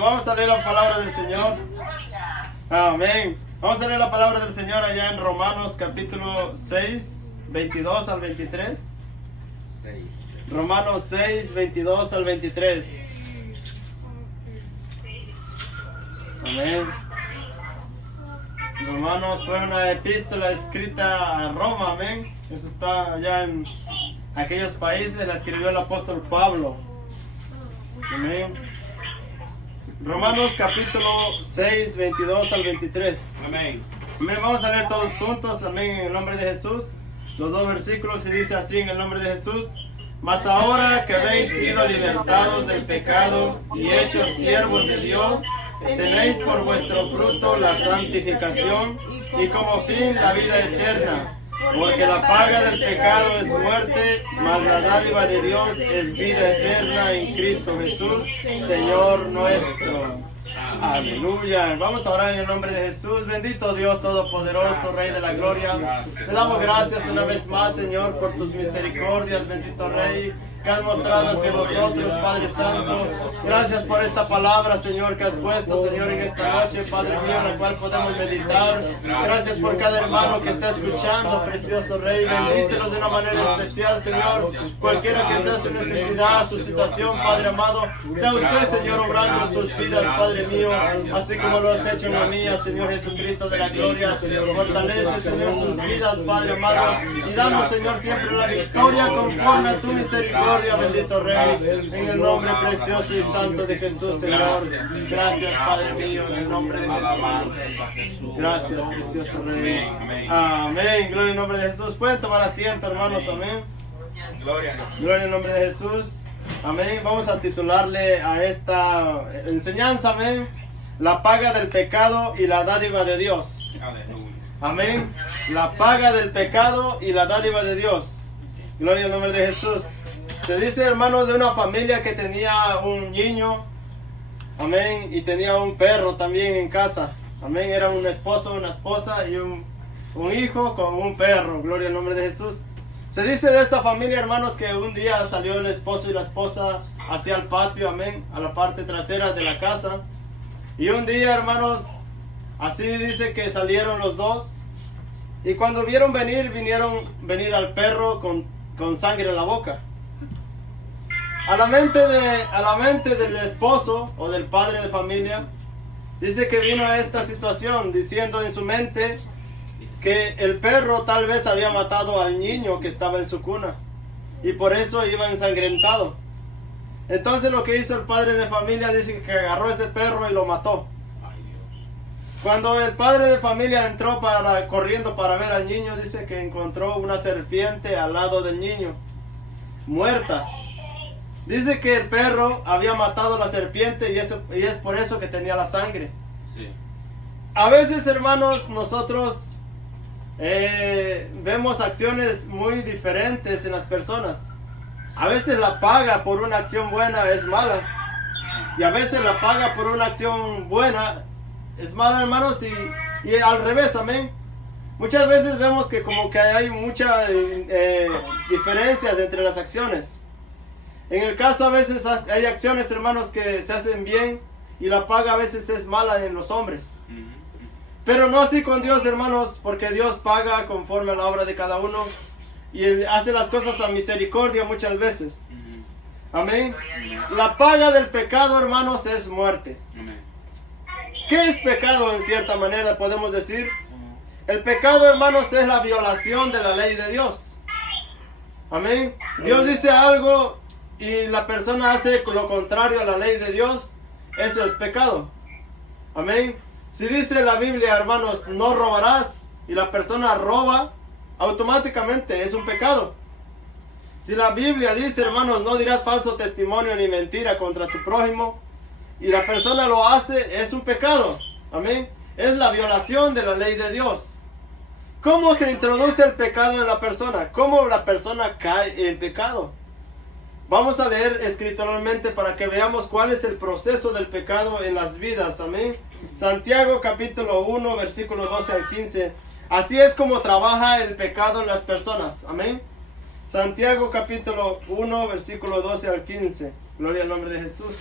Vamos a leer la palabra del Señor. Amén. Vamos a leer la palabra del Señor allá en Romanos capítulo 6, 22 al 23. Romanos 6, 22 al 23. Amén. Romanos fue una epístola escrita a Roma, amén. Eso está allá en aquellos países, la escribió el apóstol Pablo. Amén. Romanos capítulo 6, 22 al 23. Amén. Amén. Vamos a leer todos juntos, amén, en el nombre de Jesús. Los dos versículos y dice así en el nombre de Jesús. Mas ahora que habéis sido libertados del pecado y hechos siervos de Dios, tenéis por vuestro fruto la santificación y como fin la vida eterna. Porque la paga del pecado es muerte, mas la dádiva de Dios es vida eterna en Cristo Jesús, Señor nuestro. Aleluya. Vamos a orar en el nombre de Jesús. Bendito Dios Todopoderoso, Rey de la Gloria. Te damos gracias una vez más, Señor, por tus misericordias, bendito Rey, que has mostrado hacia nosotros, Padre Santo. Gracias por esta palabra, Señor, que has puesto, Señor, en esta noche, Padre mío, en la cual podemos meditar. Gracias por cada hermano que está escuchando, precioso Rey. Bendícelos de una manera especial, Señor. Cualquiera que sea su necesidad, su situación, Padre amado, sea usted, Señor, obrando en sus vidas, Padre mío, así como lo has hecho en la mía, Señor Jesucristo de la gloria. Fortalece, Señor, sus vidas, Padre amado, y danos, Señor, siempre la victoria conforme a tu misericordia. Bendito Rey, en el nombre precioso y santo de Jesús, Señor. Gracias, Padre mío, en el nombre de Jesús. Gracias, precioso Rey. Amén. Gloria en nombre de Jesús. Pueden tomar asiento, hermanos. Amén. Gloria en nombre de Jesús. Amén. Vamos a titularle a esta enseñanza, amén, la paga del pecado y la dádiva de Dios. Amén. La paga del pecado y la dádiva de Dios. Gloria al nombre de Jesús. Se dice, hermanos, de una familia que tenía un niño, amén, y tenía un perro también en casa. Amén. Era un esposo, una esposa y un hijo con un perro. Gloria al nombre de Jesús. Se dice de esta familia, hermanos, que un día salió el esposo y la esposa hacia el patio, amén, a la parte trasera de la casa. Y un día, hermanos, así dice que salieron los dos. Y cuando vinieron venir al perro con sangre en la boca. A la mente del esposo o del padre de familia, dice que vino a esta situación diciendo en su mente que el perro tal vez había matado al niño que estaba en su cuna y por eso iba ensangrentado. Entonces lo que hizo el padre de familia dice que agarró ese perro y lo mató. Cuando el padre de familia entró corriendo para ver al niño, dice que encontró una serpiente al lado del niño, muerta. Dice que el perro había matado a la serpiente y es por eso que tenía la sangre. Sí. A veces, hermanos, nosotros vemos acciones muy diferentes en las personas. A veces la paga por una acción buena es mala. Y a veces la paga por una acción buena es mala, hermanos, y al revés, amén. Muchas veces vemos que como que hay muchas diferencias entre las acciones. En el caso a veces hay acciones, hermanos, que se hacen bien y la paga a veces es mala en los hombres. Pero no así con Dios, hermanos, porque Dios paga conforme a la obra de cada uno y hace las cosas a misericordia muchas veces. Amén. La paga del pecado, hermanos, es muerte. ¿Qué es pecado en cierta manera podemos decir? El pecado, hermanos, es la violación de la ley de Dios. Amén. Dios dice algo y la persona hace lo contrario a la ley de Dios, eso es pecado. Amén. Si dice la Biblia, hermanos, no robarás, y la persona roba, automáticamente es un pecado. Si la Biblia dice, hermanos, no dirás falso testimonio ni mentira contra tu prójimo, y la persona lo hace, es un pecado. Amén. Es la violación de la ley de Dios. ¿Cómo se introduce el pecado en la persona? ¿Cómo la persona cae en pecado? Vamos a leer escrituralmente para que veamos cuál es el proceso del pecado en las vidas. Amén. Santiago capítulo 1, versículo 12 al 15. Así es como trabaja el pecado en las personas. Amén. Santiago capítulo 1, versículo 12 al 15. Gloria al nombre de Jesús.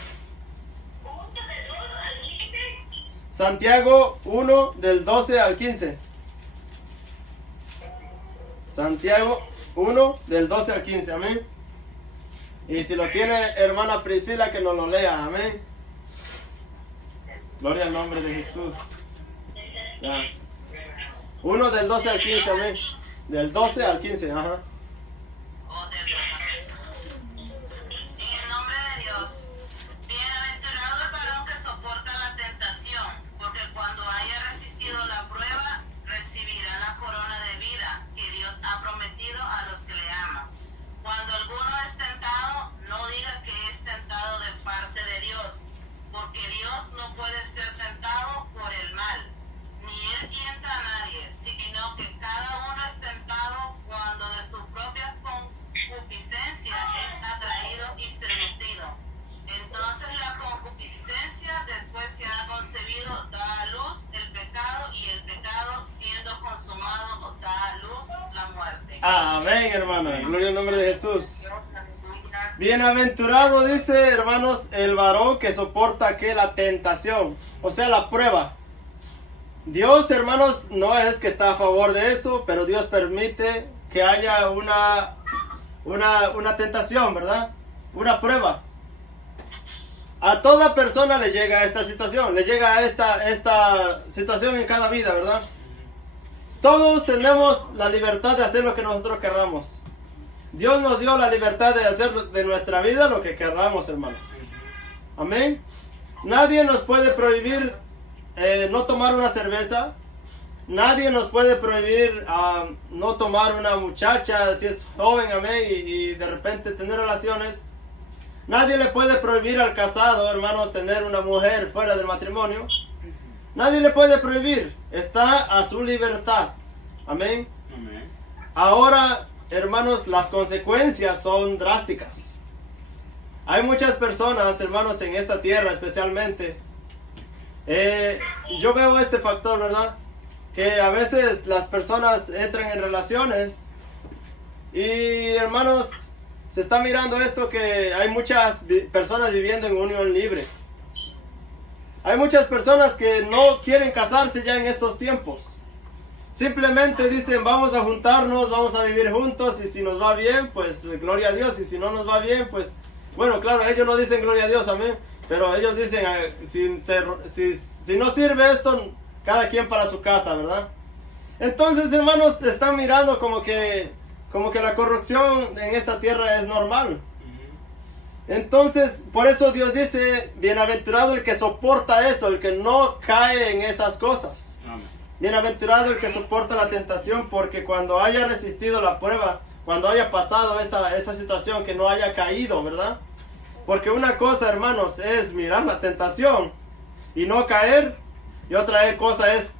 Santiago 1 del 12 al 15. Santiago 1 del 12 al 15, amén. Y si lo tiene hermana Priscila, que nos lo lea, amén. Gloria al nombre de Jesús. Ya. 1 del 12 al 15, amén. Del 12 al 15, ajá. Amén, hermana. Gloria al nombre de Jesús. Bienaventurado, dice, hermanos, el varón que soporta que la tentación, o sea, la prueba. Dios, hermanos, no es que está a favor de eso, pero Dios permite que haya una tentación, ¿verdad? Una prueba. A toda persona le llega esta situación, le llega esta situación en cada vida, ¿verdad? Todos tenemos la libertad de hacer lo que nosotros querramos. Dios nos dio la libertad de hacer de nuestra vida lo que querramos, hermanos. Amén. Nadie nos puede prohibir no tomar una cerveza. Nadie nos puede prohibir no tomar una muchacha si es joven, amén, y de repente tener relaciones. Nadie le puede prohibir al casado, hermanos, tener una mujer fuera del matrimonio. Nadie le puede prohibir. Está a su libertad. Amén. Amén. Ahora, hermanos, las consecuencias son drásticas. Hay muchas personas, hermanos, en esta tierra especialmente. Yo veo este factor, ¿verdad? Que a veces las personas entran en relaciones y, hermanos, se está mirando esto que hay muchas personas viviendo en unión libre. Hay muchas personas que no quieren casarse ya en estos tiempos. Simplemente dicen, vamos a juntarnos, vamos a vivir juntos, y si nos va bien, pues gloria a Dios, y si no nos va bien, pues, bueno, claro, ellos no dicen gloria a Dios, amén, pero ellos dicen, si no sirve esto, cada quien para su casa, ¿verdad? Entonces, hermanos, están mirando como que la corrupción en esta tierra es normal. Entonces, por eso Dios dice, bienaventurado el que soporta eso, el que no cae en esas cosas. Amén. Bienaventurado el que soporta la tentación, porque cuando haya resistido la prueba, cuando haya pasado esa situación, que no haya caído, ¿verdad? Porque una cosa, hermanos, es mirar la tentación y no caer, y otra cosa es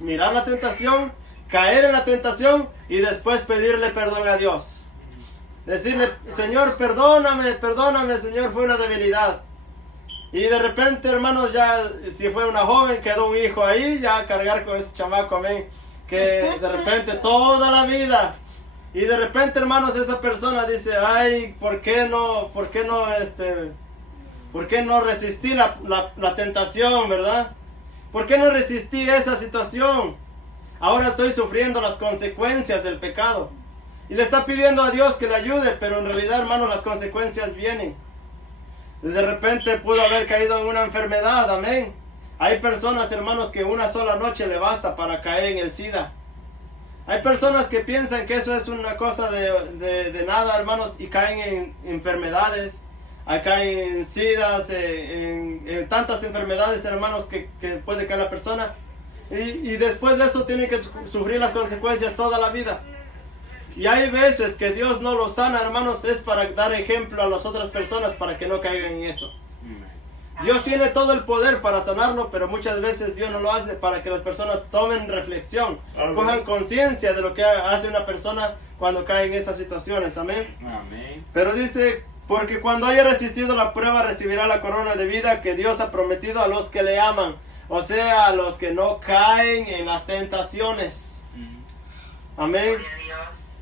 mirar la tentación, caer en la tentación y después pedirle perdón a Dios. Decirle, Señor, perdóname, Señor, fue una debilidad. Y de repente, hermanos, ya, si fue una joven, quedó un hijo ahí, ya cargar con ese chamaco, amén. Que de repente toda la vida, y de repente, hermanos, esa persona dice, ay, ¿por qué no resistí la tentación, verdad? ¿Por qué no resistí esa situación? Ahora estoy sufriendo las consecuencias del pecado. Y le está pidiendo a Dios que le ayude, pero en realidad, hermanos, las consecuencias vienen. De repente pudo haber caído en una enfermedad, amén. Hay personas, hermanos, que una sola noche le basta para caer en el SIDA. Hay personas que piensan que eso es una cosa de nada, hermanos, y caen en enfermedades, caen en SIDAs, en tantas enfermedades, hermanos, que puede caer la persona. Y después de eso tienen que sufrir las consecuencias toda la vida. Y hay veces que Dios no lo sana, hermanos, es para dar ejemplo a las otras personas para que no caigan en eso. Dios tiene todo el poder para sanarlo, pero muchas veces Dios no lo hace para que las personas tomen reflexión, cojan conciencia de lo que hace una persona cuando cae en esas situaciones. Amén. Amén. Pero dice, porque cuando haya resistido la prueba recibirá la corona de vida que Dios ha prometido a los que le aman, o sea, a los que no caen en las tentaciones. Amén.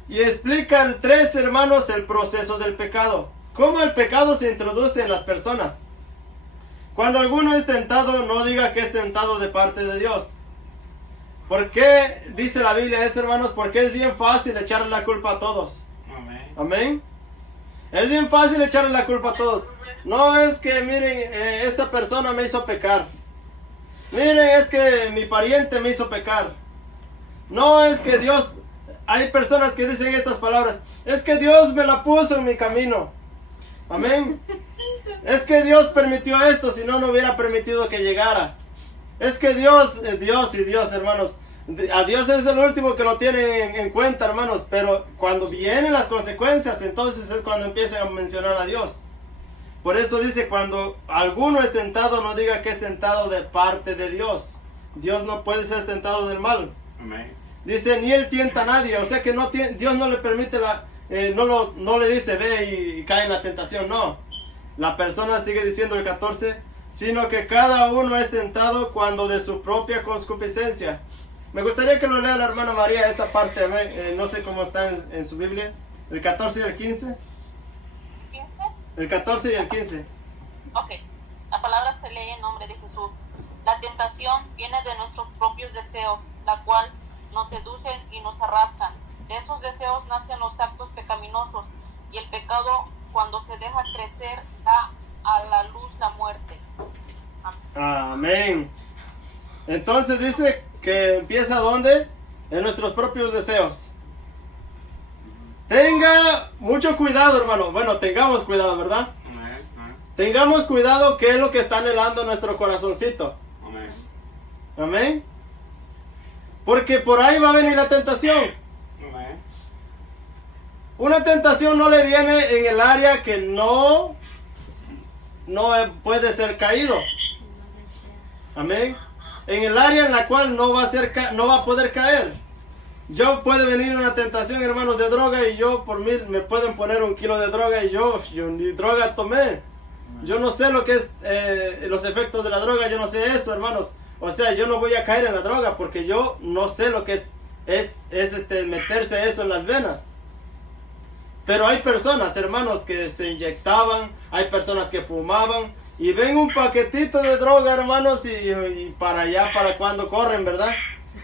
Y explican 3 hermanos el proceso del pecado. ¿Cómo el pecado se introduce en las personas? Cuando alguno es tentado, no diga que es tentado de parte de Dios. ¿Por qué dice la Biblia eso, hermanos? Porque es bien fácil echarle la culpa a todos. Amén. Amén. Es bien fácil echarle la culpa a todos. No es que, miren, esta persona me hizo pecar. Miren, es que mi pariente me hizo pecar. No es que Dios... Hay personas que dicen estas palabras. Es que Dios me la puso en mi camino. Amén. Es que Dios permitió esto, si no, no hubiera permitido que llegara. Es que Dios, hermanos. A Dios es el último que lo tiene en cuenta, hermanos. Pero cuando vienen las consecuencias, entonces es cuando empiezan a mencionar a Dios. Por eso dice, cuando alguno es tentado, no diga que es tentado de parte de Dios. Dios no puede ser tentado del mal. Amén. Dice, ni él tienta a nadie. O sea que Dios no le permite no le dice, ve y cae en la tentación. No. La persona sigue diciendo el 14, sino que cada uno es tentado cuando de su propia concupiscencia. Me gustaría que lo lea la hermana María, esa parte, no sé cómo está en su Biblia, el 14 y el 15. ¿15? El 14 y el 15. Ok, la palabra se lee en nombre de Jesús. La tentación viene de nuestros propios deseos, la cual nos seducen y nos arrastran. De esos deseos nacen los actos pecaminosos, y el pecado, cuando se deja crecer, da a la luz la muerte. Amén. Entonces dice que empieza ¿dónde? En nuestros propios deseos. Tenga mucho cuidado, hermano. Bueno, tengamos cuidado, ¿verdad? Amén. Tengamos cuidado qué es lo que está anhelando nuestro corazoncito. Amén. Amén. Porque por ahí va a venir la tentación. Amén. Una tentación no le viene en el área que no puede ser caído. Amén. En el área en la cual no va a poder caer. Yo puede venir una tentación, hermanos, de droga, y yo por 1000 me pueden poner 1 kilo de droga y yo ni droga tomé. Yo no sé lo que es los efectos de la droga, yo no sé eso, hermanos. O sea, yo no voy a caer en la droga porque yo no sé lo que es meterse eso en las venas. Pero hay personas, hermanos, que se inyectaban, hay personas que fumaban y ven un paquetito de droga, hermanos, y para allá, para cuando corren, ¿verdad?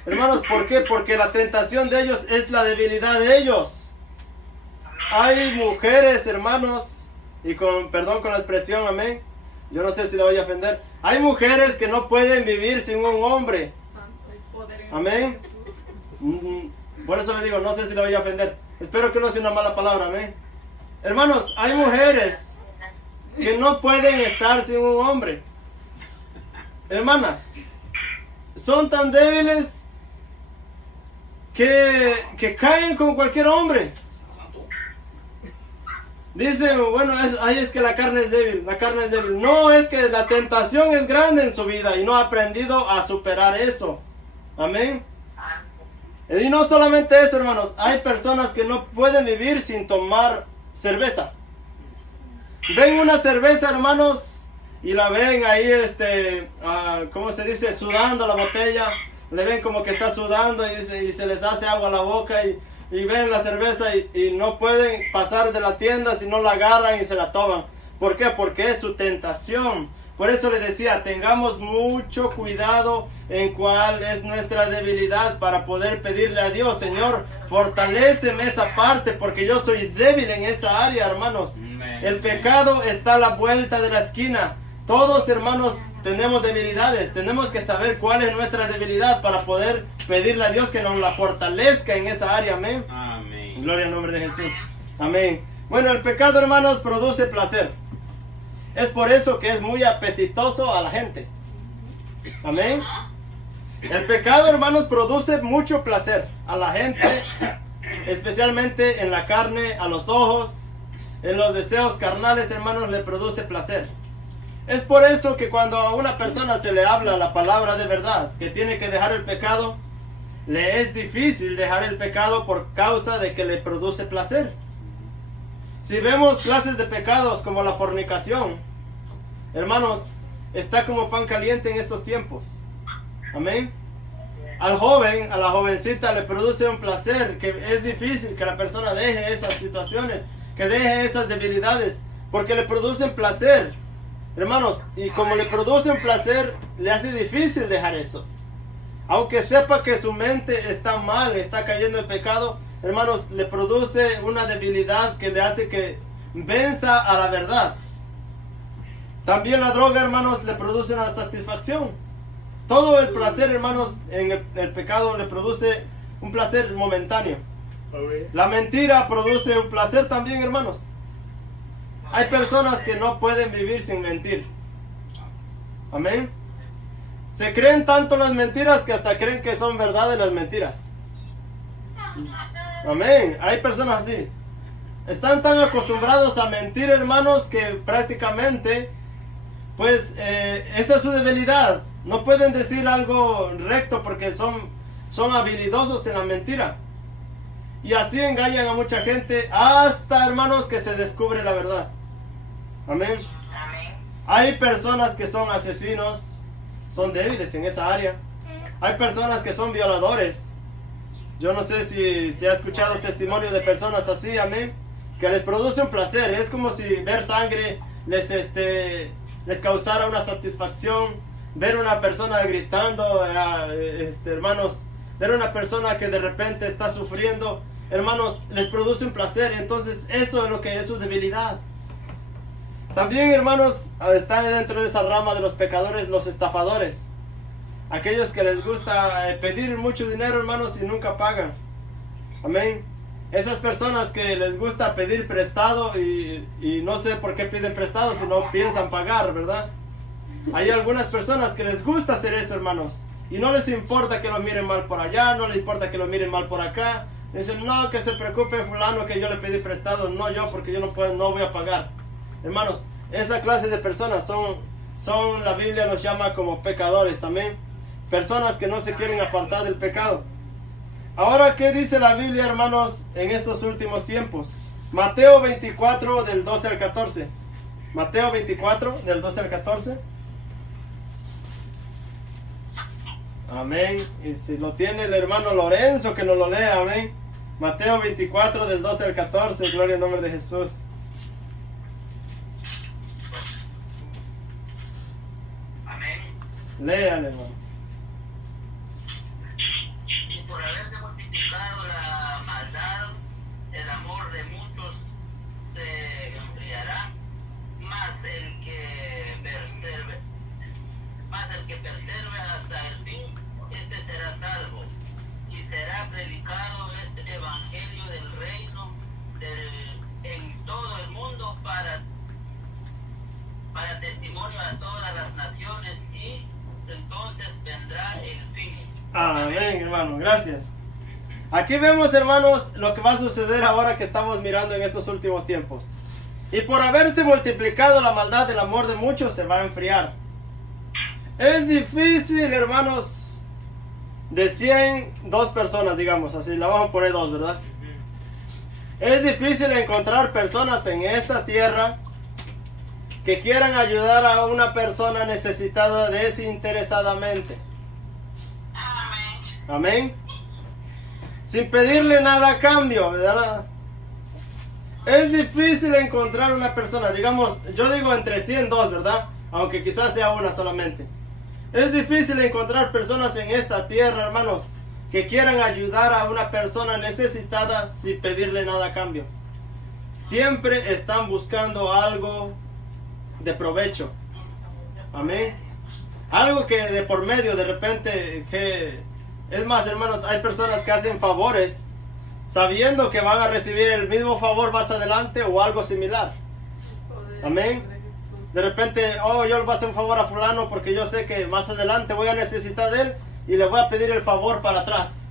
Hermanos, ¿por qué? Porque la tentación de ellos es la debilidad de ellos. Hay mujeres, hermanos, y perdón con la expresión, amén. Yo no sé si la voy a ofender. Hay mujeres que no pueden vivir sin un hombre. Amén. Por eso le digo, no sé si la voy a ofender. Espero que no sea una mala palabra, amén. Hermanos, hay mujeres que no pueden estar sin un hombre. Hermanas, son tan débiles que caen con cualquier hombre. Dice, bueno, es que la carne es débil, la carne es débil. No, es que la tentación es grande en su vida y no ha aprendido a superar eso. Amén. Y no solamente eso, hermanos, hay personas que no pueden vivir sin tomar cerveza. Ven una cerveza, hermanos, y la ven ahí, ¿cómo se dice? Sudando la botella. Le ven como que está sudando y se les hace agua a la boca y ven la cerveza y no pueden pasar de la tienda si no la agarran y se la toman. ¿Por qué? Porque es su tentación. Por eso le decía, tengamos mucho cuidado en cuál es nuestra debilidad para poder pedirle a Dios, Señor, fortaléceme esa parte porque yo soy débil en esa área, hermanos. El pecado está a la vuelta de la esquina. Todos, hermanos, tenemos debilidades. Tenemos que saber cuál es nuestra debilidad para poder pedirle a Dios que nos la fortalezca en esa área. Amén. Amén. Gloria al nombre de Jesús. Amén. Bueno, el pecado, hermanos, produce placer. Es por eso que es muy apetitoso a la gente. Amén. El pecado, hermanos, produce mucho placer a la gente, especialmente en la carne, a los ojos, en los deseos carnales, hermanos, le produce placer. Es por eso que cuando a una persona se le habla la palabra de verdad, que tiene que dejar el pecado, le es difícil dejar el pecado por causa de que le produce placer. Si vemos clases de pecados como la fornicación, hermanos, está como pan caliente en estos tiempos. Amén. Al joven, a la jovencita le produce un placer que es difícil que la persona deje esas situaciones, que deje esas debilidades, porque le producen placer. Hermanos, y como le produce un placer, le hace difícil dejar eso. Aunque sepa que su mente está mal, está cayendo en pecado, hermanos, le produce una debilidad que le hace que venza a la verdad. También la droga, hermanos, le produce una satisfacción. Todo el placer, hermanos, en el pecado le produce un placer momentáneo. La mentira produce un placer también, hermanos. Hay personas que no pueden vivir sin mentir. Amén. Se creen tanto las mentiras que hasta creen que son verdades las mentiras. Amén. Hay personas así. Están tan acostumbrados a mentir, hermanos, que prácticamente, pues, esa es su debilidad. No pueden decir algo recto porque son habilidosos en la mentira. Y así engañan a mucha gente hasta, hermanos, que se descubre la verdad. Amén. Hay personas que son asesinos, son débiles en esa área. Hay personas que son violadores. Yo no sé si ha escuchado testimonio de personas así, amén, que les produce un placer. Es como si ver sangre les causara una satisfacción. Ver una persona gritando, hermanos, ver una persona que de repente está sufriendo, hermanos, les produce un placer. Entonces eso es lo que es su debilidad. También, hermanos, están dentro de esa rama de los pecadores los estafadores. Aquellos que les gusta pedir mucho dinero, hermanos, y nunca pagan. Amén. Esas personas que les gusta pedir prestado y no sé por qué piden prestado si no piensan pagar, ¿verdad? Hay algunas personas que les gusta hacer eso, hermanos. Y no les importa que lo miren mal por allá, no les importa que lo miren mal por acá. Dicen, no, que se preocupe fulano que yo le pedí prestado. No yo, porque yo no voy a pagar. Hermanos, esa clase de personas son, la Biblia los llama como pecadores, amén. Personas que no se quieren apartar del pecado. Ahora, ¿qué dice la Biblia, hermanos, en estos últimos tiempos? Mateo 24, del 12 al 14. Mateo 24, del 12 al 14. Amén. Y si lo tiene el hermano Lorenzo, que nos lo lea, amén. Mateo 24, del 12 al 14. Gloria al nombre de Jesús. Amén. Lean, hermano. Y por haberse multiplicado la maldad, el amor de muchos se enfriará, mas el que persevere hasta el fin, este será salvo. Y será predicado este evangelio del reino en todo el mundo para testimonio a todas las naciones, y entonces vendrá el fin. Amén, hermano, gracias. Aquí vemos, hermanos, lo que va a suceder ahora que estamos mirando en estos últimos tiempos. Y por haberse multiplicado la maldad, el amor de muchos se va a enfriar. Es difícil, hermanos, de 100, 2 personas, digamos, así, la vamos a poner 2, ¿verdad? Es difícil encontrar personas en esta tierra que quieran ayudar a una persona necesitada desinteresadamente. Amén. Sin pedirle nada a cambio, ¿verdad? Es difícil encontrar una persona, digamos, yo digo entre 100, 2, ¿verdad? Aunque quizás sea una solamente. Es difícil encontrar personas en esta tierra, hermanos, que quieran ayudar a una persona necesitada sin pedirle nada a cambio. Siempre están buscando algo de provecho. Amén. Algo que de por medio, de repente, es más, hermanos, hay personas que hacen favores sabiendo que van a recibir el mismo favor más adelante o algo similar. Amén. De repente, yo le voy a hacer un favor a fulano porque yo sé que más adelante voy a necesitar de él y le voy a pedir el favor para atrás.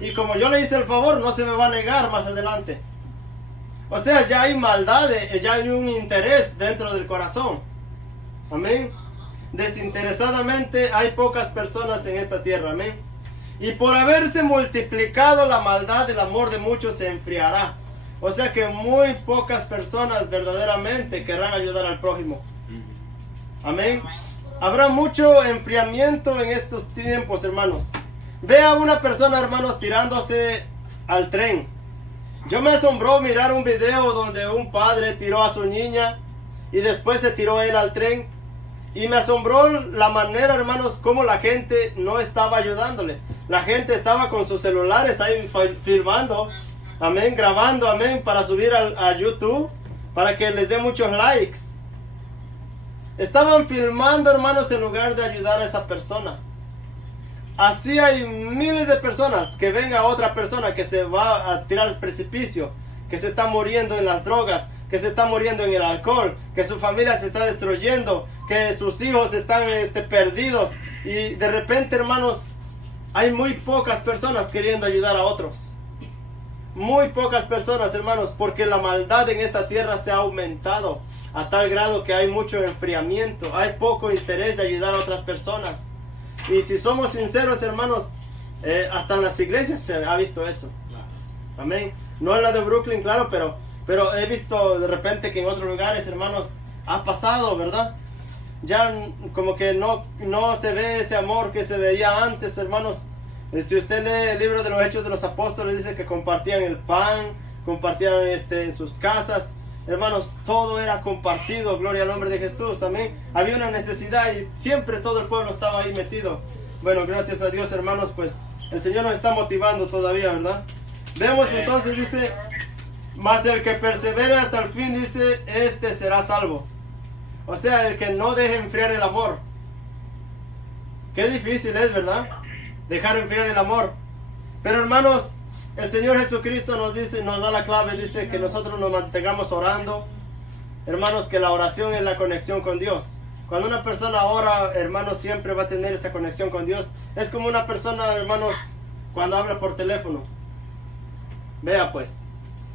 Y como yo le hice el favor, no se me va a negar más adelante. O sea, ya hay maldad, ya hay un interés dentro del corazón. Amén. Desinteresadamente hay pocas personas en esta tierra. Amén. Y por haberse multiplicado la maldad, el amor de muchos se enfriará. O sea que muy pocas personas verdaderamente querrán ayudar al prójimo. Amén. Habrá mucho enfriamiento en estos tiempos, hermanos. Ve a una persona, hermanos, tirándose al tren. Yo me asombró mirar un video donde un padre tiró a su niña y después se tiró él al tren. Y me asombró la manera, hermanos, como la gente no estaba ayudándole. La gente estaba con sus celulares ahí filmando, amén, grabando, amén, para subir a YouTube, para que les dé muchos likes. Estaban filmando, hermanos, en lugar de ayudar a esa persona. Así hay miles de personas que ven a otra persona que se va a tirar al precipicio, que se está muriendo en las drogas, que se está muriendo en el alcohol, que su familia se está destruyendo, que sus hijos están perdidos. Y de repente, hermanos, hay muy pocas personas queriendo ayudar a otros. Muy pocas personas, hermanos, porque la maldad en esta tierra se ha aumentado a tal grado que hay mucho enfriamiento, hay poco interés de ayudar a otras personas. Y si somos sinceros, hermanos, hasta en las iglesias se ha visto eso. Amén. No en la de Brooklyn, claro, pero he visto de repente que en otros lugares, hermanos, ha pasado, ¿verdad? Ya como que no se ve ese amor que se veía antes, hermanos. Si usted lee el libro de los Hechos de los Apóstoles, dice que compartían el pan, compartían en sus casas. Hermanos, todo era compartido, gloria al nombre de Jesús, amén. Había una necesidad y siempre todo el pueblo estaba ahí metido. Bueno, gracias a Dios, hermanos, pues el Señor nos está motivando todavía, ¿verdad? Vemos entonces, dice, mas el que persevere hasta el fin, dice, este será salvo. O sea, el que no deje enfriar el amor. Qué difícil es, ¿verdad? Dejar enfriar el amor. Pero, hermanos, el Señor Jesucristo nos dice, nos da la clave, dice que nosotros nos mantengamos orando. Hermanos, que la oración es la conexión con Dios. Cuando una persona ora, hermanos, siempre va a tener esa conexión con Dios. Es como una persona, hermanos, cuando habla por teléfono. Vea pues,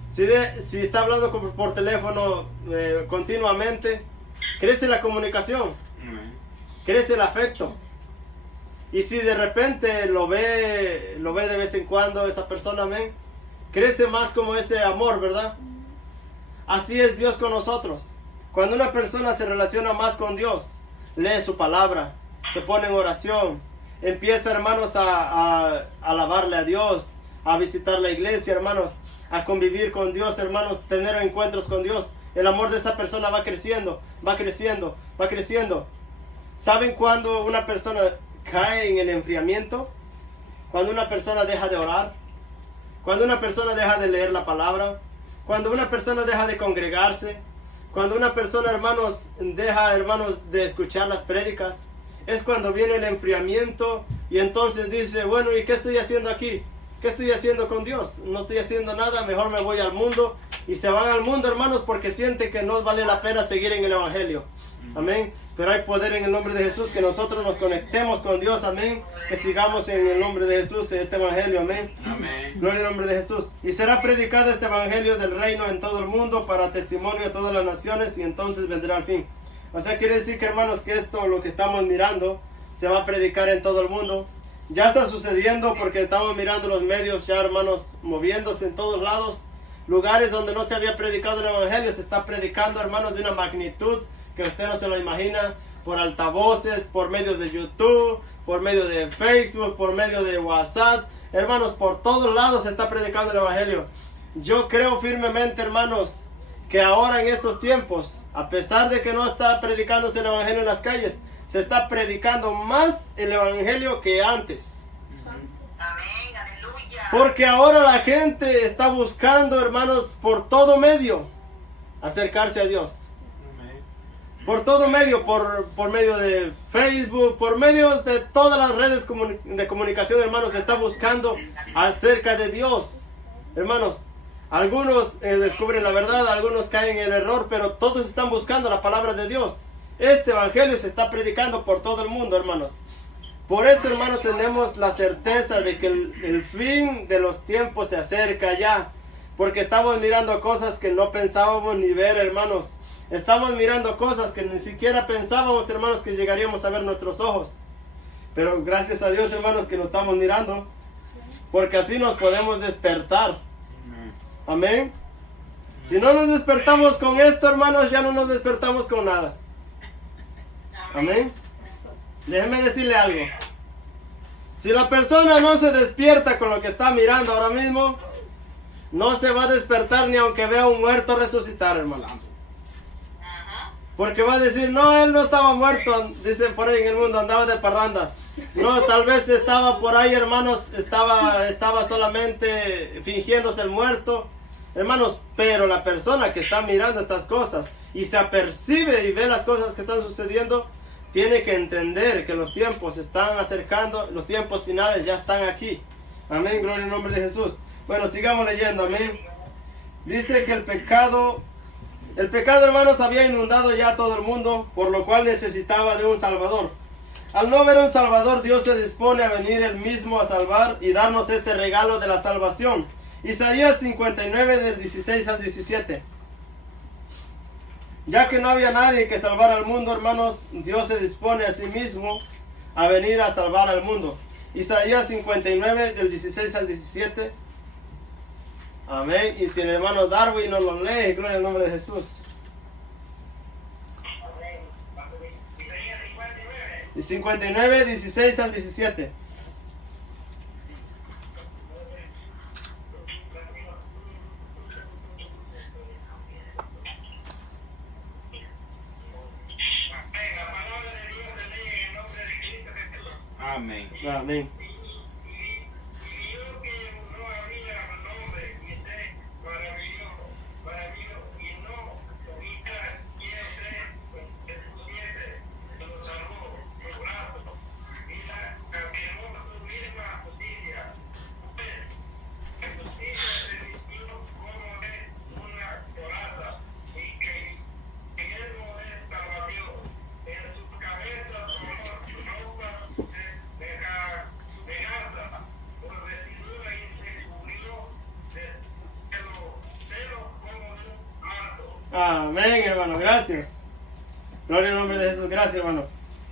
si está hablando por teléfono continuamente, crece la comunicación, crece el afecto. Y si de repente lo ve de vez en cuando esa persona, amén, crece más como ese amor, ¿verdad? Así es Dios con nosotros. Cuando una persona se relaciona más con Dios, lee su palabra, se pone en oración, empieza, hermanos, a alabarle a Dios, a visitar la iglesia, hermanos, a convivir con Dios, hermanos, tener encuentros con Dios. El amor de esa persona va creciendo, va creciendo, va creciendo. ¿Saben cuando una persona cae en el enfriamiento? Cuando una persona deja de orar, cuando una persona deja de leer la palabra, cuando una persona deja de congregarse, cuando una persona, hermanos, deja, hermanos, de escuchar las prédicas, es cuando viene el enfriamiento y entonces dice, bueno, ¿y qué estoy haciendo aquí? ¿Qué estoy haciendo con Dios? No estoy haciendo nada, mejor me voy al mundo. Y se van al mundo, hermanos, porque sienten que no vale la pena seguir en el Evangelio. Amén. Pero hay poder en el nombre de Jesús, que nosotros nos conectemos con Dios, amén. Que sigamos en el nombre de Jesús, en este Evangelio, amén. Amén. Gloria al nombre de Jesús. Y será predicado este Evangelio del reino en todo el mundo para testimonio a todas las naciones y entonces vendrá el fin. O sea, quiere decir que, hermanos, que esto, lo que estamos mirando, se va a predicar en todo el mundo. Ya está sucediendo porque estamos mirando los medios ya, hermanos, moviéndose en todos lados. Lugares donde no se había predicado el Evangelio, se está predicando, hermanos, de una magnitud que usted no se lo imagina, por altavoces, por medios de YouTube, por medio de Facebook, por medio de WhatsApp. Hermanos, por todos lados se está predicando el Evangelio. Yo creo firmemente, hermanos, que ahora en estos tiempos, a pesar de que no está predicándose el Evangelio en las calles, se está predicando más el Evangelio que antes. Amén, aleluya. Porque ahora la gente está buscando, hermanos, por todo medio, acercarse a Dios. Por todo medio, por medio de Facebook, por medio de todas las redes de comunicación, hermanos, se está buscando acerca de Dios. Hermanos, algunos descubren la verdad, algunos caen en el error, pero todos están buscando la palabra de Dios. Este Evangelio se está predicando por todo el mundo, hermanos. Por eso, hermanos, tenemos la certeza de que el fin de los tiempos se acerca ya. Porque estamos mirando cosas que no pensábamos ni ver, hermanos. Estamos mirando cosas que ni siquiera pensábamos, hermanos, que llegaríamos a ver nuestros ojos. Pero gracias a Dios, hermanos, que lo estamos mirando. Porque así nos podemos despertar. Amén. Si no nos despertamos con esto, hermanos, ya no nos despertamos con nada. Amén. Déjeme decirle algo. Si la persona no se despierta con lo que está mirando ahora mismo, no se va a despertar ni aunque vea un muerto resucitar, hermanos. Porque va a decir, no, él no estaba muerto, dicen por ahí en el mundo, andaba de parranda. No, tal vez estaba por ahí, hermanos, estaba solamente fingiéndose el muerto. Hermanos, pero la persona que está mirando estas cosas y se apercibe y ve las cosas que están sucediendo, tiene que entender que los tiempos se están acercando, los tiempos finales ya están aquí. Amén, gloria al nombre de Jesús. Bueno, sigamos leyendo, amén. Dice que el pecado, hermanos, había inundado ya todo el mundo, por lo cual necesitaba de un Salvador. Al no ver un Salvador, Dios se dispone a venir Él mismo a salvar y darnos este regalo de la salvación. Isaías 59 del 16 al 17. Ya que no había nadie que salvara al mundo, hermanos, Dios se dispone a sí mismo a venir a salvar al mundo. Isaías 59 del 16 al 17. Amén. Y si el hermano Darwin no lo lee, gloria al nombre de Jesús. Y 59, 16 al 17. Amén. Amén. Amén, hermano, gracias. Gloria al nombre de Jesús, gracias, hermano.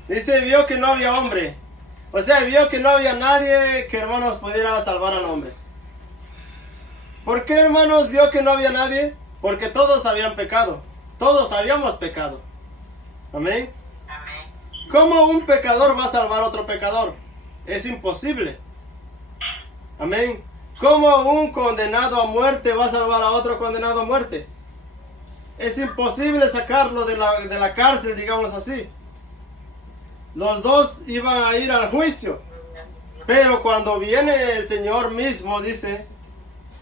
Dice, vio que no había hombre. O sea, vio que no había nadie que, hermanos, pudiera salvar al hombre. ¿Por qué, hermanos, vio que no había nadie? Porque todos habían pecado. Todos habíamos pecado. Amén. ¿Cómo un pecador va a salvar a otro pecador? Es imposible. Amén. ¿Cómo un condenado a muerte va a salvar a otro condenado a muerte? Es imposible sacarlo de la cárcel, digamos así. Los dos iban a ir al juicio. Pero cuando viene el Señor mismo, dice,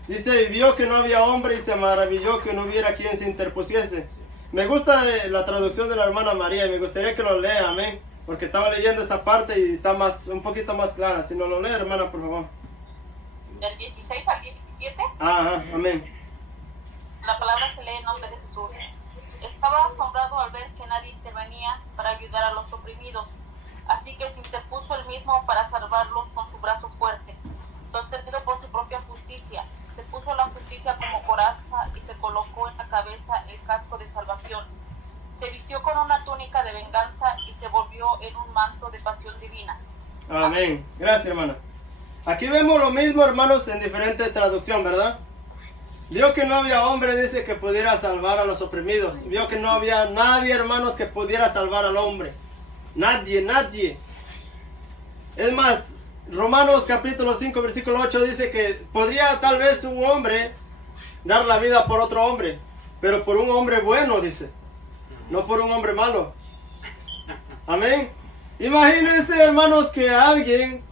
y vio que no había hombre y se maravilló que no hubiera quien se interpusiese. Me gusta la traducción de la hermana María y me gustaría que lo lea, amén. Porque estaba leyendo esa parte y está un poquito más clara. Si no lo lee, hermana, por favor. Del 16 al 17. Ajá, amén. La palabra se lee en nombre de Jesús. Estaba asombrado al ver que nadie intervenía para ayudar a los oprimidos. Así que se interpuso él mismo para salvarlos con su brazo fuerte, sostenido por su propia justicia. Se puso la justicia como coraza y se colocó en la cabeza el casco de salvación. Se vistió con una túnica de venganza y se volvió en un manto de pasión divina. Amén. Gracias, hermana. Aquí vemos lo mismo, hermanos, en diferente traducción, ¿verdad? Vio que no había hombre, dice, que pudiera salvar a los oprimidos. Vio que no había nadie, hermanos, que pudiera salvar al hombre. Nadie. Es más, Romanos capítulo 5, versículo 8 dice que podría tal vez un hombre dar la vida por otro hombre, pero por un hombre bueno, dice, no por un hombre malo. Amén. Imagínense, hermanos, que alguien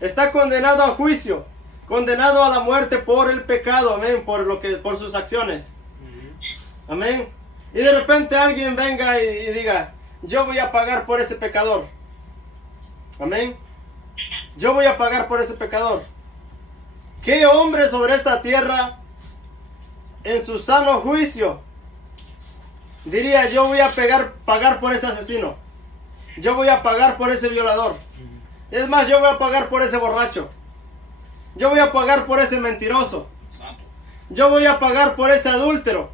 está condenado a juicio, condenado a la muerte por el pecado, amén, por sus acciones. Amén. Y de repente alguien venga y diga, yo voy a pagar por ese pecador. Amén. Yo voy a pagar por ese pecador. ¿Qué hombre sobre esta tierra, en su sano juicio, diría, yo voy a pagar por ese asesino? Yo voy a pagar por ese violador. Es más, yo voy a pagar por ese borracho. Yo voy a pagar por ese mentiroso. Yo voy a pagar por ese adúltero.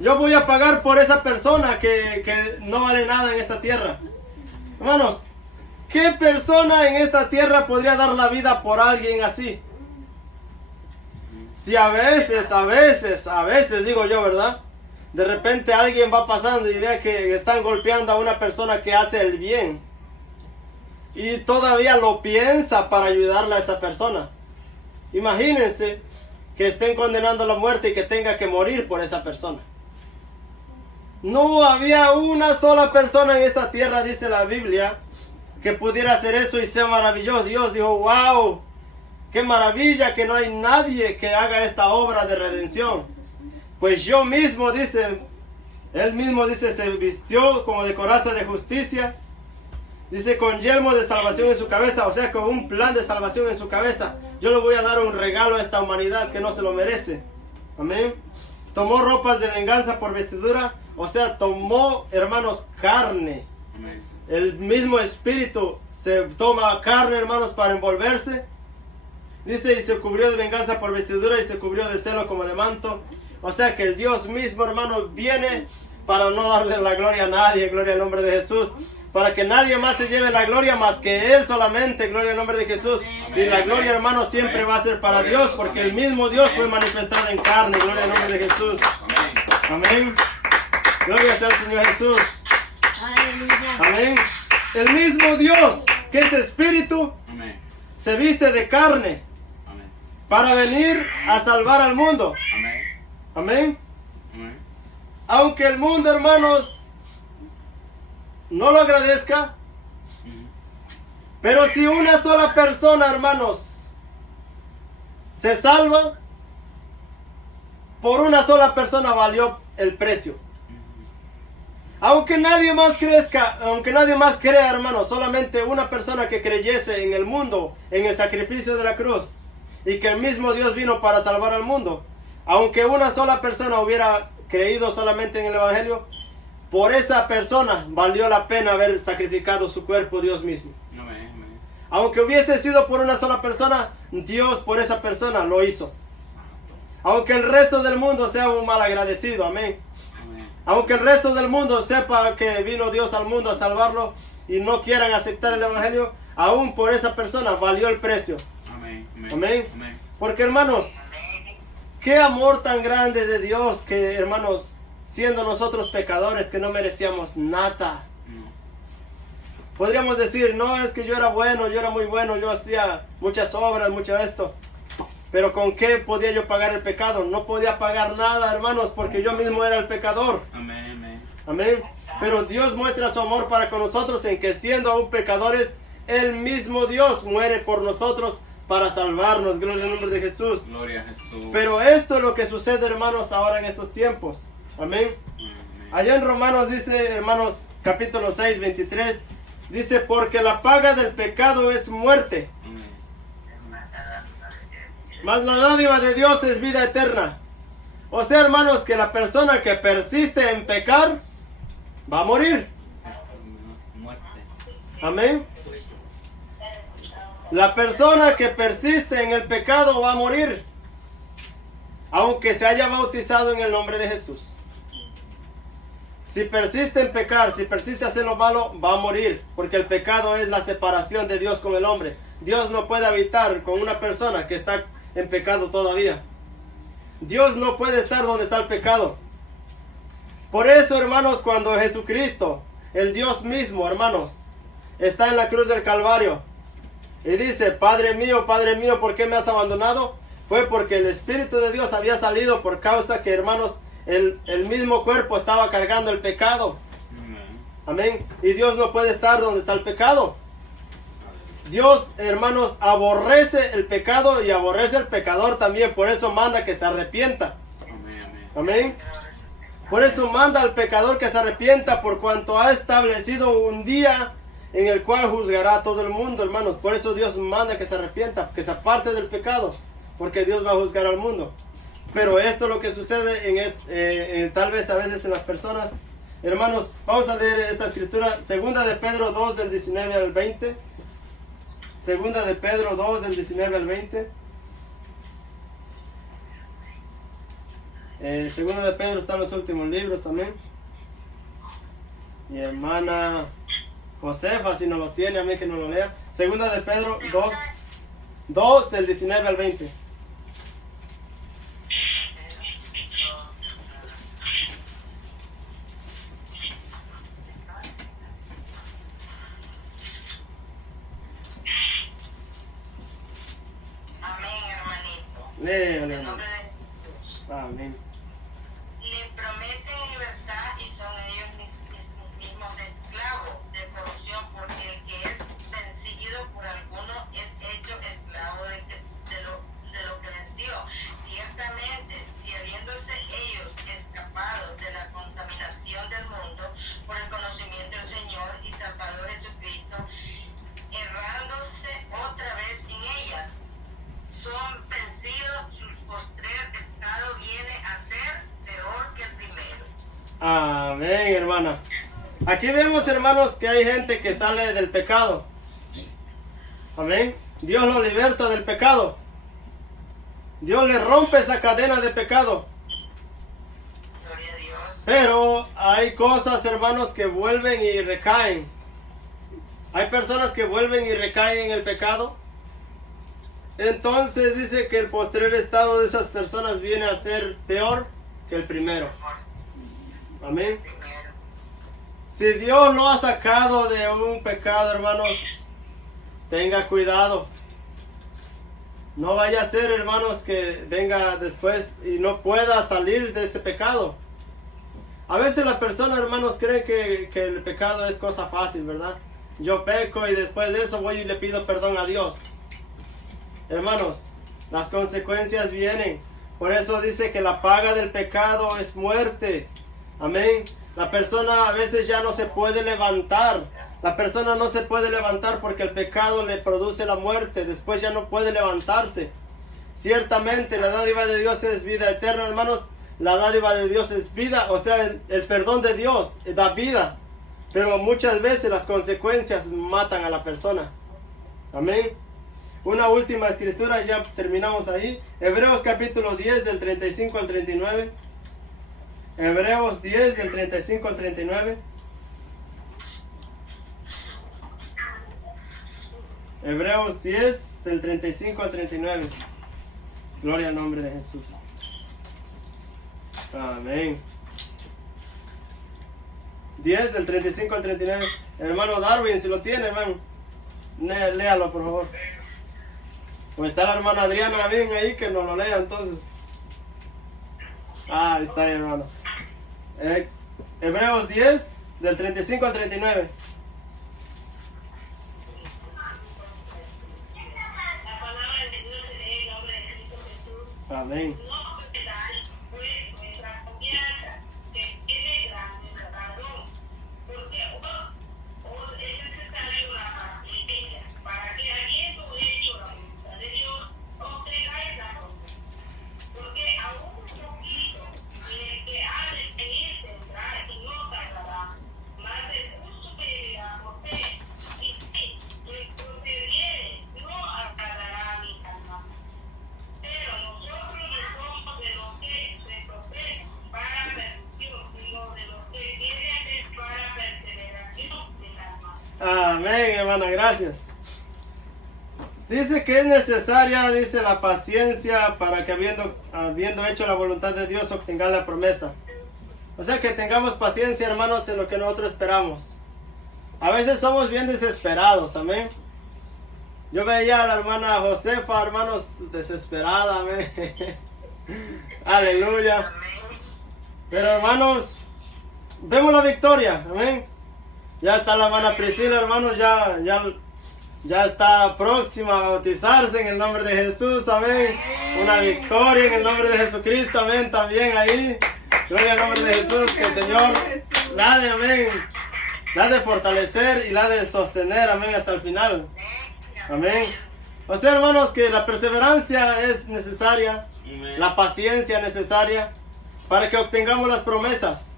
Yo voy a pagar por esa persona que no vale nada en esta tierra. Hermanos, ¿qué persona en esta tierra podría dar la vida por alguien así? Si a veces, digo yo, ¿verdad? De repente alguien va pasando y ve que están golpeando a una persona que hace el bien. Y todavía lo piensa para ayudarle a esa persona. Imagínense que estén condenando a la muerte y que tenga que morir por esa persona. No había una sola persona en esta tierra, dice la Biblia, que pudiera hacer eso y se maravilló. Dios dijo, wow, qué maravilla que no hay nadie que haga esta obra de redención. Pues yo mismo, dice, él mismo dice, se vistió como de coraza de justicia. Dice, con yelmo de salvación en su cabeza, o sea, con un plan de salvación en su cabeza. Yo le voy a dar un regalo a esta humanidad que no se lo merece. Amén. Tomó ropas de venganza por vestidura, o sea, tomó, hermanos, carne. Amén. El mismo espíritu se toma carne, hermanos, para envolverse. Dice, y se cubrió de venganza por vestidura y se cubrió de celo como de manto. O sea que el Dios mismo, hermanos, viene para no darle la gloria a nadie, gloria al nombre de Jesús. Para que nadie más se lleve la gloria más que Él solamente, gloria al nombre de Jesús. Y la gloria, hermanos, siempre va a ser para Dios, porque el mismo Dios fue manifestado en carne, gloria al nombre de Jesús. Amén. Gloria sea al Señor Jesús. Amén. El mismo Dios, que es espíritu, Amén. se viste de carne Amén. para venir a salvar al mundo. Amén. Amén. Amén. Aunque el mundo, hermanos, no lo agradezca, pero si una sola persona, hermanos, se salva, por una sola persona valió el precio. Aunque nadie más crezca, aunque nadie más crea, hermanos, solamente una persona que creyese en el mundo, en el sacrificio de la cruz, y que el mismo Dios vino para salvar al mundo. Aunque una sola persona hubiera creído solamente en el Evangelio, por esa persona valió la pena haber sacrificado su cuerpo Dios mismo. Amén. Amén. Aunque hubiese sido por una sola persona, Dios por esa persona lo hizo. Aunque el resto del mundo sea un malagradecido, amén. Amén. Aunque el resto del mundo sepa que vino Dios al mundo a salvarlo y no quieran aceptar el Evangelio, aún por esa persona valió el precio. Amén. Amén. Amén. Amén. Porque, hermanos, qué amor tan grande de Dios que, hermanos, siendo nosotros pecadores que no merecíamos nada. No. Podríamos decir, no, es que yo era bueno, yo era muy bueno, yo hacía muchas obras, mucho esto. Pero ¿con qué podía yo pagar el pecado? No podía pagar nada, hermanos, porque yo mismo era el pecador. Amén. Amén. Amén. Pero Dios muestra su amor para con nosotros en que siendo aún pecadores, el mismo Dios muere por nosotros para salvarnos. Gloria al nombre de Jesús. Gloria a Jesús. Pero esto es lo que sucede, hermanos, ahora en estos tiempos. Amén. Amén. Allá en Romanos dice, hermanos, capítulo 6, 23, dice, porque la paga del pecado es muerte, Amén. mas la dádiva de Dios es vida eterna. O sea, hermanos, que la persona que persiste en pecar va a morir. Muerte. Amén. La persona que persiste en el pecado va a morir, aunque se haya bautizado en el nombre de Jesús. Si persiste en pecar, si persiste en hacer lo malo, va a morir, porque el pecado es la separación de Dios con el hombre. Dios no puede habitar con una persona que está en pecado todavía. Dios no puede estar donde está el pecado. Por eso, hermanos, cuando Jesucristo, el Dios mismo, hermanos, está en la cruz del Calvario y dice, Padre mío, ¿por qué me has abandonado? Fue porque el Espíritu de Dios había salido por causa que, hermanos, el mismo cuerpo estaba cargando el pecado. Amén. Y Dios no puede estar donde está el pecado. Dios, hermanos, aborrece el pecado y aborrece el pecador también. Por eso manda que se arrepienta. Amén. Por eso manda al pecador que se arrepienta, por cuanto ha establecido un día en el cual juzgará a todo el mundo, hermanos. Por eso Dios manda que se arrepienta, que se aparte del pecado, porque Dios va a juzgar al mundo. Pero esto es lo que sucede tal vez a veces en las personas. Hermanos, vamos a leer esta escritura, segunda de Pedro 2 del 19 al 20. Segunda de Pedro 2 del 19 al 20. Segunda de Pedro está en los últimos libros, amén. Mi hermana Josefa, si no lo tiene, a mí que no lo lea. Segunda de Pedro 2 del 19 al 20. Léale, En nombre de Jesús. amén. Le prometen libertad y son hermana. Aquí vemos, hermanos, que hay gente que sale del pecado. Amén. Dios lo liberta del pecado. Dios le rompe esa cadena de pecado. Gloria a Dios. Pero hay cosas, hermanos, que vuelven y recaen. Hay personas que vuelven y recaen en el pecado. Entonces dice que el posterior estado de esas personas viene a ser peor que el primero. Amén. Si Dios lo ha sacado de un pecado, hermanos, tenga cuidado. No vaya a ser, hermanos, que venga después y no pueda salir de ese pecado. A veces las personas, hermanos, creen que el pecado es cosa fácil, ¿verdad? Yo peco y después de eso voy y le pido perdón a Dios. Hermanos, las consecuencias vienen. Por eso dice que la paga del pecado es muerte. Amén. La persona a veces ya no se puede levantar. La persona no se puede levantar porque el pecado le produce la muerte. Después ya no puede levantarse. Ciertamente la dádiva de Dios es vida eterna, hermanos. La dádiva de Dios es vida. O sea, el perdón de Dios da vida. Pero muchas veces las consecuencias matan a la persona. Amén. Una última escritura, ya terminamos ahí. Hebreos capítulo 10 del 35 al 39. Hebreos 10 del 35 al 39. Hebreos 10 del 35 al 39. Gloria al nombre de Jesús. Amén. 10 del 35 al 39. Hermano Darwin, si lo tiene, hermano, léalo por favor. O está la hermana Adriana bien ahí, que nos lo lea entonces. Ahí está, hermano. Hebreos 10 del 35 al 39. La palabra de Dios se lee en el nombre de Cristo Jesús. Amén. No perdáis, pues, nuestra confianza, que tiene grande perdón, porque os es necesario la paciencia, para que habiendo hecho la voluntad de Dios, obtengáis la promesa. Porque aún un poquito, el que ha de venir tendrá y no tardará, mas el justo vivirá por fe, y si le concediere, no agradará a mi alma. Pero nosotros no somos de los que se protegen para perdición, sino de los que tienen para perseveración del alma. Amén, hermana, gracias. Dice que es necesaria, dice, la paciencia para que habiendo hecho la voluntad de Dios obtengan la promesa. O sea, que tengamos paciencia, hermanos, en lo que nosotros esperamos. A veces somos bien desesperados, amén. Yo veía a la hermana Josefa, hermanos, desesperada, amén. Aleluya. Pero, hermanos, vemos la victoria, amén. Ya está la hermana Priscila, hermanos, ya está próxima a bautizarse en el nombre de Jesús, amén. Una victoria en el nombre de Jesucristo, amén, también ahí. Gloria al nombre de Jesús, que el Señor la de, amén, la de fortalecer y la de sostener, amén, hasta el final. Amén. O sea, hermanos, que la perseverancia es necesaria, la paciencia es necesaria para que obtengamos las promesas.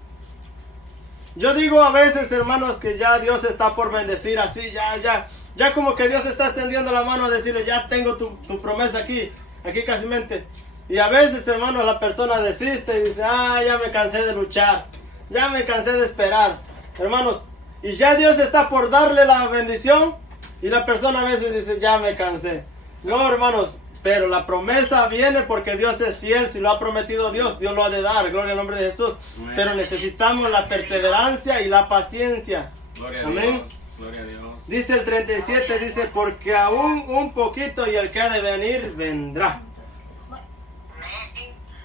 Yo digo a veces, hermanos, que ya Dios está por bendecir así, ya como que Dios está extendiendo la mano a decirle, ya tengo tu promesa aquí casi mente. Y a veces, hermanos, la persona desiste y dice, ya me cansé de luchar, ya me cansé de esperar. Hermanos, y ya Dios está por darle la bendición y la persona a veces dice, ya me cansé. No, hermanos, pero la promesa viene porque Dios es fiel. Si lo ha prometido Dios, Dios lo ha de dar. Gloria al nombre de Jesús. Amén. Pero necesitamos la perseverancia y la paciencia. Gloria a Amén. Dios. Gloria a Dios. Dice el 37, dice, porque aún un poquito y el que ha de venir, vendrá.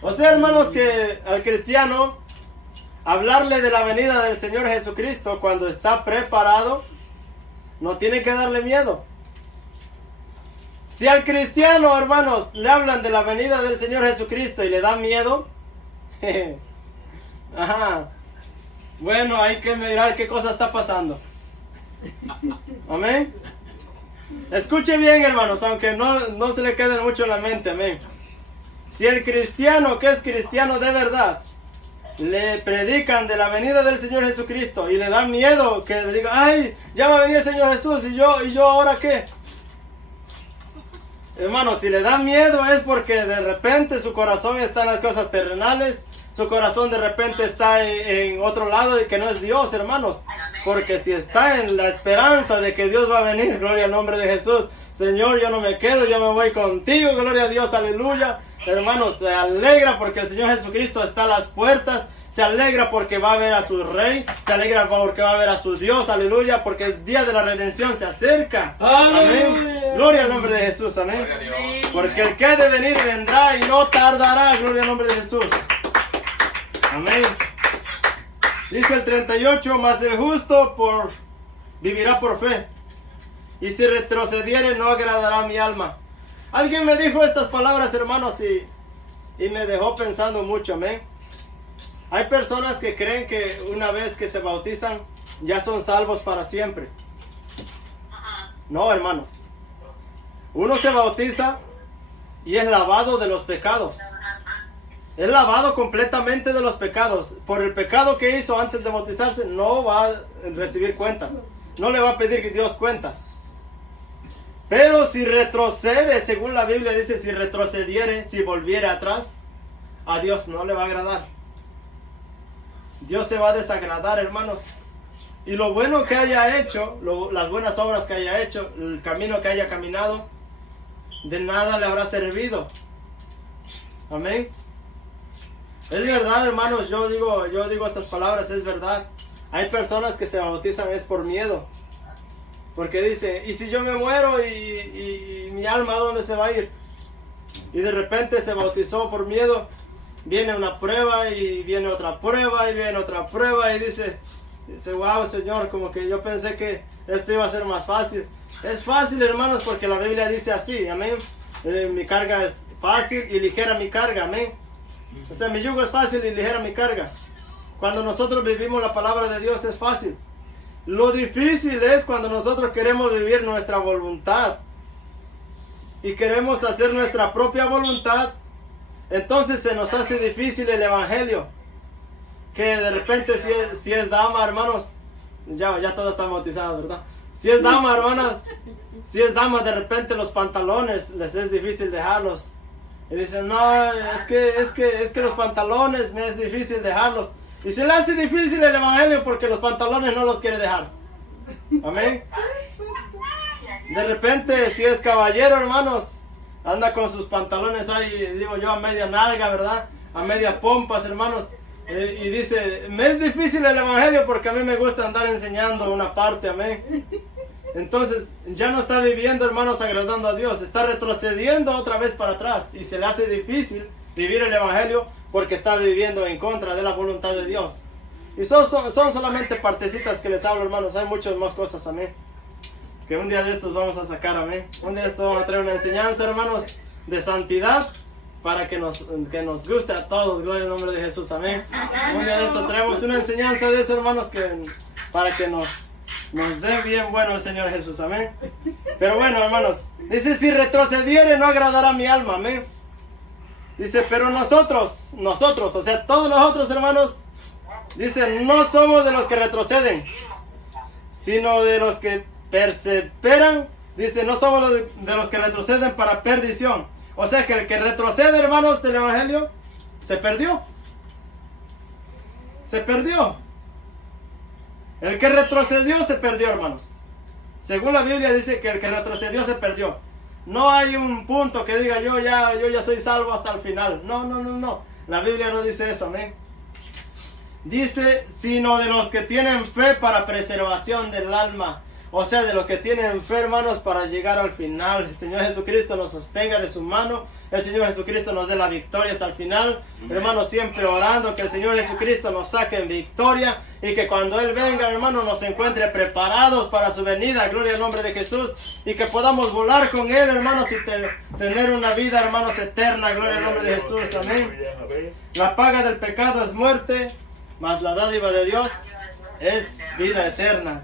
O sea, hermanos, que al cristiano, hablarle de la venida del Señor Jesucristo cuando está preparado, no tiene que darle miedo. Si al cristiano, hermanos, le hablan de la venida del Señor Jesucristo y le da miedo, bueno, hay que mirar qué cosa está pasando. Amén. Escuche bien, hermanos, aunque no se le quede mucho en la mente, amén. Si el cristiano que es cristiano de verdad le predican de la venida del Señor Jesucristo y le dan miedo que le digan, ay, ya va a venir el Señor Jesús y yo ahora qué. Hermanos, si le dan miedo es porque de repente su corazón está en las cosas terrenales, su corazón de repente está en otro lado y que no es Dios, hermanos. Porque si está en la esperanza de que Dios va a venir, gloria al nombre de Jesús, Señor, yo no me quedo, yo me voy contigo, gloria a Dios, aleluya. Hermanos, se alegra porque el Señor Jesucristo está a las puertas, se alegra porque va a ver a su Rey, se alegra porque va a ver a su Dios, aleluya, porque el día de la redención se acerca. Amén. Gloria al nombre de Jesús, amén. Gloria a Dios. Porque el que ha de venir vendrá y no tardará, gloria al nombre de Jesús. Amén. Dice el 38, mas el justo vivirá por fe. Y si retrocediere no agradará a mi alma. Alguien me dijo estas palabras, hermanos, y me dejó pensando mucho, amén. Hay personas que creen que una vez que se bautizan ya son salvos para siempre. No, hermanos. Uno se bautiza y es lavado de los pecados. Es lavado completamente de los pecados. Por el pecado que hizo antes de bautizarse no va a recibir cuentas. No le va a pedir Dios cuentas. Pero si retrocede, según la Biblia dice, si retrocediere, si volviere atrás, a Dios no le va a agradar. Dios se va a desagradar, hermanos. Y lo bueno que haya hecho, las buenas obras que haya hecho, el camino que haya caminado, de nada le habrá servido. Amén. Es verdad, hermanos, yo digo estas palabras, es verdad. Hay personas que se bautizan es por miedo. Porque dice, ¿y si yo me muero y mi alma a dónde se va a ir? Y de repente se bautizó por miedo. Viene una prueba y viene otra prueba y viene otra prueba y dice, wow, Señor, como que yo pensé que esto iba a ser más fácil. Es fácil, hermanos, porque la Biblia dice así, amén. Mi carga es fácil y ligera mi carga, amén. O sea, mi yugo es fácil y ligera mi carga. Cuando nosotros vivimos la palabra de Dios es fácil. Lo difícil es cuando nosotros queremos vivir nuestra voluntad y queremos hacer nuestra propia voluntad. Entonces se nos hace difícil el evangelio. Que de repente si es dama, hermanos, ya todos están bautizados, ¿verdad? Si es dama, hermanas, si es dama, de repente los pantalones les es difícil dejarlos. Y dicen, no, es que los pantalones me es difícil dejarlos. Y se le hace difícil el evangelio porque los pantalones no los quiere dejar. Amén. De repente, si es caballero, hermanos, anda con sus pantalones ahí, digo yo, a media nalga, ¿verdad? A media pompas, hermanos. Y dice, me es difícil el evangelio porque a mí me gusta andar enseñando una parte, amén. Entonces, ya no está viviendo, hermanos, agradando a Dios. Está retrocediendo otra vez para atrás. Y se le hace difícil vivir el evangelio porque está viviendo en contra de la voluntad de Dios. Y son solamente partecitas que les hablo, hermanos. Hay muchas más cosas, amén. Que un día de estos vamos a sacar, amén. Un día de estos vamos a traer una enseñanza, hermanos, de santidad para que nos guste a todos. Gloria al nombre de Jesús, amén. Un día de estos traemos una enseñanza de eso, hermanos, para que nos dé bien bueno el Señor Jesús, amén. Pero bueno, hermanos, dice, si retrocediere no agradará mi alma, amén. Dice, pero nosotros, o sea, todos nosotros, hermanos, dice, no somos de los que retroceden, sino de los que perseveran. Dice, no somos de los que retroceden para perdición. O sea que el que retrocede, hermanos, del evangelio, se perdió. Se perdió. El que retrocedió se perdió, hermanos. Según la Biblia dice que el que retrocedió se perdió. No hay un punto que diga yo ya soy salvo hasta el final. No. La Biblia no dice eso, amén. Dice, sino de los que tienen fe para preservación del alma. O sea, de los que tienen fe, hermanos, para llegar al final. El Señor Jesucristo nos sostenga de su mano. El Señor Jesucristo nos dé la victoria hasta el final. Hermanos, siempre orando que el Señor Jesucristo nos saque en victoria. Y que cuando Él venga, hermanos, nos encuentre preparados para su venida. Gloria al nombre de Jesús. Y que podamos volar con Él, hermanos, y tener una vida, hermanos, eterna. Gloria al nombre de Jesús. Amén. La paga del pecado es muerte, mas la dádiva de Dios es vida eterna.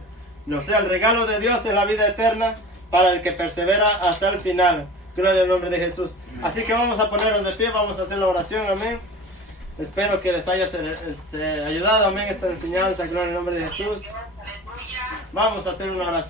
O sea, el regalo de Dios es la vida eterna para el que persevera hasta el final. Gloria al nombre de Jesús. Así que vamos a ponernos de pie, vamos a hacer la oración, amén. Espero que les haya ayudado, amén, esta enseñanza, gloria en el nombre de Jesús. Vamos a hacer una oración.